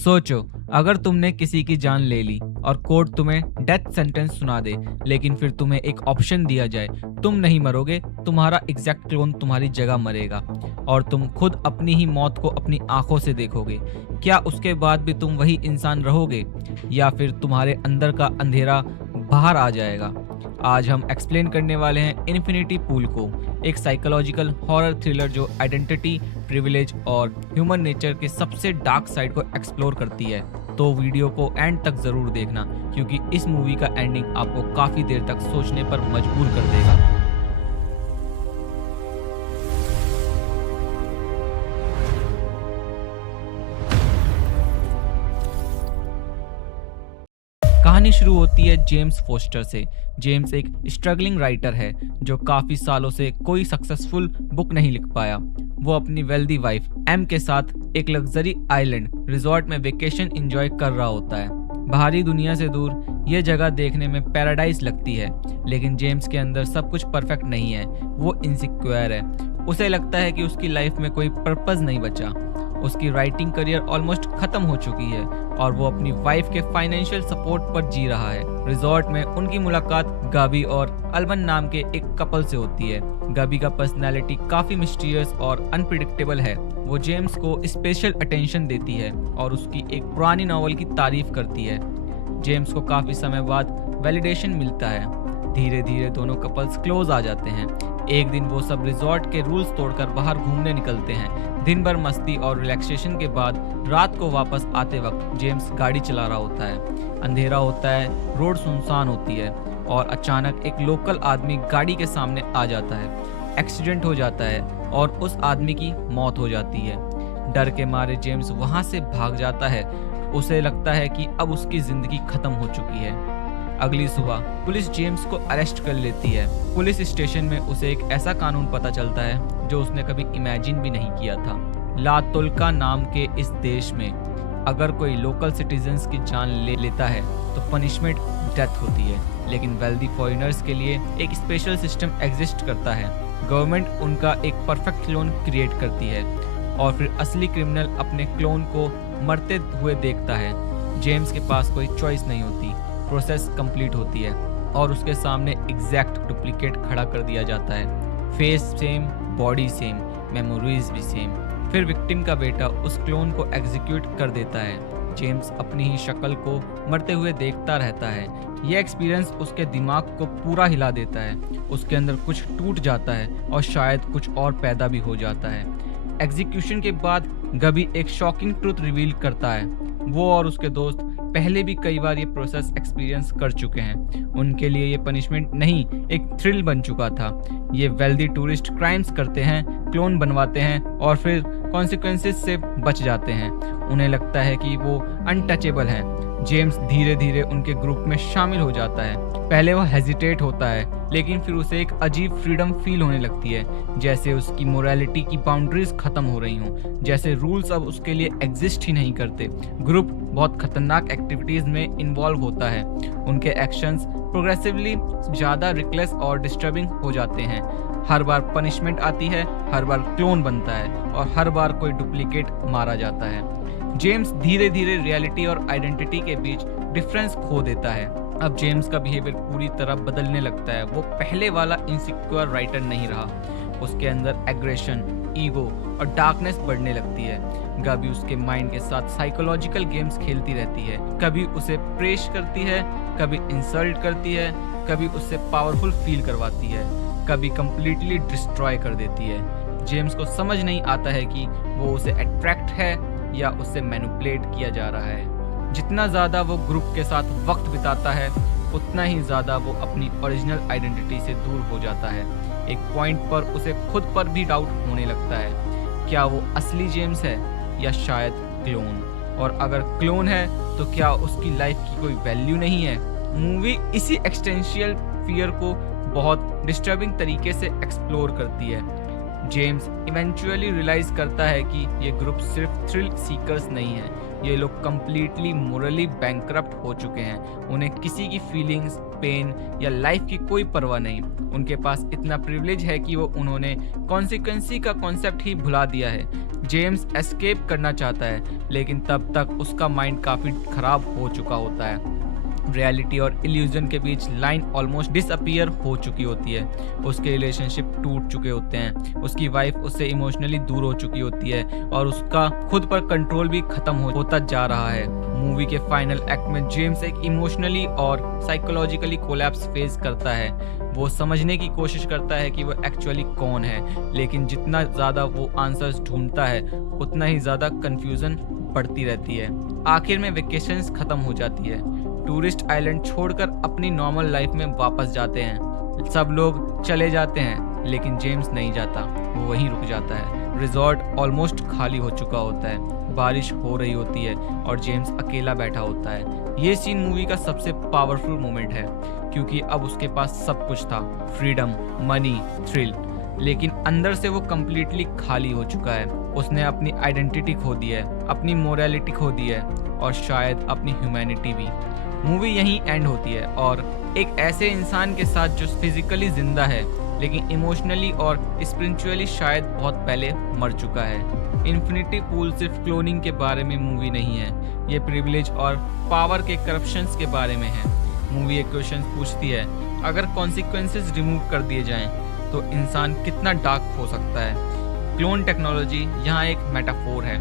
सोचो, अगर तुमने किसी की जान ले ली और कोर्ट तुम्हें डेथ सेंटेंस सुना दे, लेकिन फिर तुम्हें एक ऑप्शन दिया जाए, तुम नहीं मरोगे, तुम्हारा एग्जैक्ट क्लोन तुम्हारी जगह मरेगा और तुम खुद अपनी ही मौत को अपनी आंखों से देखोगे। क्या उसके बाद भी तुम वही इंसान रहोगे या फिर तुम्हारे अंदर का अंधेरा बाहर आ जाएगा? आज हम एक्सप्लेन करने वाले हैं इन्फिनिटी पूल को, एक साइकोलॉजिकल हॉरर थ्रिलर जो आइडेंटिटी, प्रिविलेज और ह्यूमन नेचर के सबसे डार्क साइड को एक्सप्लोर करती है। तो वीडियो को एंड तक जरूर देखना, क्योंकि इस मूवी का एंडिंग आपको काफी देर तक सोचने पर मजबूर कर देगा। कहानी शुरू होती है जेम्स फोस्टर से। जेम्स एक स्ट्रगलिंग राइटर है जो काफी सालों से कोई सक्सेसफुल बुक नहीं लिख पाया। वो अपनी वेल्दी वाइफ एम के साथ एक लग्जरी आइलैंड रिजॉर्ट में वेकेशन एंजॉय कर रहा होता है। बाहरी दुनिया से दूर ये जगह देखने में पैराडाइज लगती है, लेकिन जेम्स के अंदर सब कुछ परफेक्ट नहीं है। वो इनसिक्योर है। उसे लगता है कि उसकी लाइफ में कोई पर्पस नहीं बचा। उसकी राइटिंग करियर ऑलमोस्ट खत्म हो चुकी है और वो अपनी वाइफ के फाइनेंशियल सपोर्ट पर जी रहा है। रिजॉर्ट में उनकी मुलाकात गाबी और अल्बन नाम के एक कपल से होती है। गाबी का पर्सनैलिटी काफी मिस्टीरियस और अनप्रिडिक्टेबल है। वो जेम्स को स्पेशल अटेंशन देती है और उसकी एक पुरानी नॉवल की तारीफ करती है। जेम्स को काफी समय बाद वैलिडेशन मिलता है। धीरे धीरे दोनों कपल्स क्लोज आ जाते हैं। एक दिन वो सब रिजॉर्ट के रूल्स तोड़कर बाहर घूमने निकलते हैं। दिन भर मस्ती और रिलैक्सेशन के बाद रात को वापस आते वक्त जेम्स गाड़ी चला रहा होता है। अंधेरा होता है, रोड सुनसान होती है और अचानक एक लोकल आदमी गाड़ी के सामने आ जाता है। एक्सीडेंट हो जाता है और उस आदमी की मौत हो जाती है। डर के मारे जेम्स वहां से भाग जाता है। उसे लगता है कि अब उसकी जिंदगी खत्म हो चुकी है। अगली सुबह पुलिस जेम्स को अरेस्ट कर लेती है। पुलिस स्टेशन में उसे एक ऐसा कानून पता चलता है जो उसने कभी इमेजिन भी नहीं किया था। ला तुल्का नाम के इस देश में अगर कोई लोकल सिटीजन्स की जान ले लेता है तो पनिशमेंट डेथ होती है, लेकिन वेल्दी फॉरेनर्स के लिए एक स्पेशल सिस्टम एग्जिस्ट करता है। गवर्नमेंट उनका एक परफेक्ट क्लोन क्रिएट करती है और फिर असली क्रिमिनल अपने क्लोन को मरते हुए देखता है। जेम्स के पास कोई चॉइस नहीं होती। प्रोसेस कंप्लीट होती है और उसके सामने एग्जैक्ट डुप्लीकेट खड़ा कर दिया जाता है। Face same, body same, memories भी सेम। फिर विक्टिम का बेटा उस क्लोन को एग्जीक्यूट कर देता है। जेम्स अपनी ही शक्ल को मरते हुए देखता रहता है। यह एक्सपीरियंस उसके दिमाग को पूरा हिला देता है। उसके अंदर कुछ टूट जाता है और शायद कुछ और पैदा भी हो जाता है। एग्जीक्यूशन के बाद गबी एक शॉकिंग ट्रुथ रिवील करता है। वो और उसके दोस्त पहले भी कई बार ये प्रोसेस एक्सपीरियंस कर चुके हैं। उनके लिए ये पनिशमेंट नहीं, एक थ्रिल बन चुका था। ये वेल्दी टूरिस्ट क्राइम्स करते हैं, क्लोन बनवाते हैं और फिर कॉन्सिक्वेंसेस से बच जाते हैं। उन्हें लगता है कि वो अनटचेबल हैं। जेम्स धीरे धीरे उनके ग्रुप में शामिल हो जाता है। पहले वह हेजिटेट होता है, लेकिन फिर उसे एक अजीब फ्रीडम फील होने लगती है, जैसे उसकी मोरालिटी की बाउंड्रीज खत्म हो रही हों, जैसे रूल्स अब उसके लिए एग्जिस्ट ही नहीं करते। ग्रुप बहुत खतरनाक एक्टिविटीज में इन्वॉल्व होता है। उनके एक्शंस प्रोग्रेसिवली ज़्यादा रिकलेस और डिस्टर्बिंग हो जाते हैं। हर बार पनिशमेंट आती है, हर बार क्लोन बनता है और हर बार कोई डुप्लीकेट मारा जाता है। जेम्स धीरे धीरे रियलिटी और आइडेंटिटी के बीच डिफरेंस खो देता है। अब जेम्स का बिहेवियर पूरी तरह बदलने लगता है। वो पहले वाला इनसिक्योर राइटर नहीं रहा। उसके अंदर एग्रेशन, ईगो और डार्कनेस बढ़ने लगती है। गाबी उसके माइंड के साथ साइकोलॉजिकल गेम्स खेलती रहती है। कभी उसे प्रेश करती है, कभी इंसल्ट करती है, कभी उससे पावरफुल फील करवाती है, कभी कंप्लीटली डिस्ट्रॉय कर देती है। जेम्स को समझ नहीं आता है कि वो उसे अट्रैक्ट है या उससे मैनिपुलेट किया जा रहा है। जितना ज़्यादा वो ग्रुप के साथ वक्त बिताता है, उतना ही ज़्यादा वो अपनी ओरिजिनल आइडेंटिटी से दूर हो जाता है। एक पॉइंट पर उसे खुद पर भी डाउट होने लगता है, क्या वो असली जेम्स है या शायद क्लोन? और अगर क्लोन है तो क्या उसकी लाइफ की कोई वैल्यू नहीं है? मूवी इसी एक्सटेंशियल फियर को बहुत डिस्टर्बिंग तरीके से एक्सप्लोर करती है। जेम्स इवेंचुअली रियलाइज करता है कि ये ग्रुप सिर्फ थ्रिल सीकर्स नहीं है, ये लोग कम्प्लीटली मोरली बैंकरप्ट हो चुके हैं। उन्हें किसी की फीलिंग्स, पेन या लाइफ की कोई परवाह नहीं। उनके पास इतना प्रिविलेज है कि उन्होंने कॉन्सिक्वेंसी का कॉन्सेप्ट ही भुला दिया है। जेम्स एस्केप करना चाहता है, लेकिन तब तक उसका माइंड काफ़ी खराब हो चुका होता है। रियलिटी और इल्यूजन के बीच लाइन ऑलमोस्ट डिसअपियर हो चुकी होती है। उसके रिलेशनशिप टूट चुके होते हैं, उसकी वाइफ उससे इमोशनली दूर हो चुकी होती है और उसका खुद पर कंट्रोल भी खत्म होता जा रहा है। मूवी के फाइनल एक्ट में जेम्स एक इमोशनली और साइकोलॉजिकली कोलैप्स फेस करता है। वो समझने की कोशिश करता है कि वो एक्चुअली कौन है, लेकिन जितना ज़्यादा वो आंसर्स ढूंढता है उतना ही ज़्यादा कंफ्यूजन बढ़ती रहती है। आखिर में वेकेशंस खत्म हो जाती है। टूरिस्ट आइलैंड छोड़कर अपनी नॉर्मल लाइफ में वापस जाते हैं। सब लोग चले जाते हैं, लेकिन जेम्स नहीं जाता, वो वहीं रुक जाता है। रिजॉर्ट ऑलमोस्ट खाली हो चुका होता है, बारिश हो रही होती है और जेम्स अकेला बैठा होता है। ये सीन मूवी का सबसे पावरफुल मोमेंट है, क्योंकि अब उसके पास सब कुछ था, फ्रीडम, मनी, थ्रिल, लेकिन अंदर से वो कम्प्लीटली खाली हो चुका है। उसने अपनी आइडेंटिटी खो दी है, अपनी मोरालिटी खो दी है और शायद अपनी ह्यूमैनिटी भी। मूवी यहीं एंड होती है और एक ऐसे इंसान के साथ जो फिजिकली जिंदा है लेकिन इमोशनली और स्पिरिचुअली शायद बहुत पहले मर चुका है। इन्फिनिटी पूल सिर्फ क्लोनिंग के बारे में मूवी नहीं है, ये प्रिविलेज और पावर के करप्शंस के बारे में है। मूवी एक क्वेश्चन पूछती है, अगर कॉन्सिक्वेंसेस रिमूव कर दिए जाएं तो इंसान कितना डार्क हो सकता है। क्लोन टेक्नोलॉजी यहाँ एक मेटाफोर है।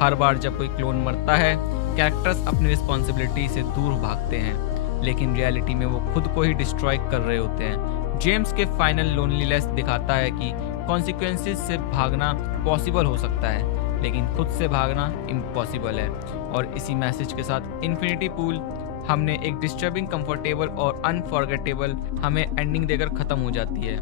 हर बार जब कोई क्लोन मरता है, कैरेक्टर्स अपनी रिस्पॉन्सिबिलिटी से दूर भागते हैं, लेकिन रियलिटी में वो खुद को ही डिस्ट्रॉय कर रहे होते हैं। जेम्स के फाइनल लोनलीनेस दिखाता है कि कॉन्सिक्वेंसेस से भागना पॉसिबल हो सकता है, लेकिन खुद से भागना इम्पॉसिबल है। और इसी मैसेज के साथ इन्फिनिटी पूल हमने एक डिस्टर्बिंग, कंफर्टेबल और अनफॉरगेटेबल हमें एंडिंग देकर ख़त्म हो जाती है।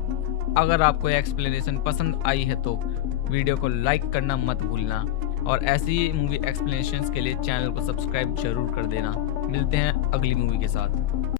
अगर आपको यह एक्सप्लेनेशन पसंद आई है तो वीडियो को लाइक करना मत भूलना और ऐसी ही मूवी एक्सप्लेनेशंस के लिए चैनल को सब्सक्राइब जरूर कर देना। मिलते हैं अगली मूवी के साथ।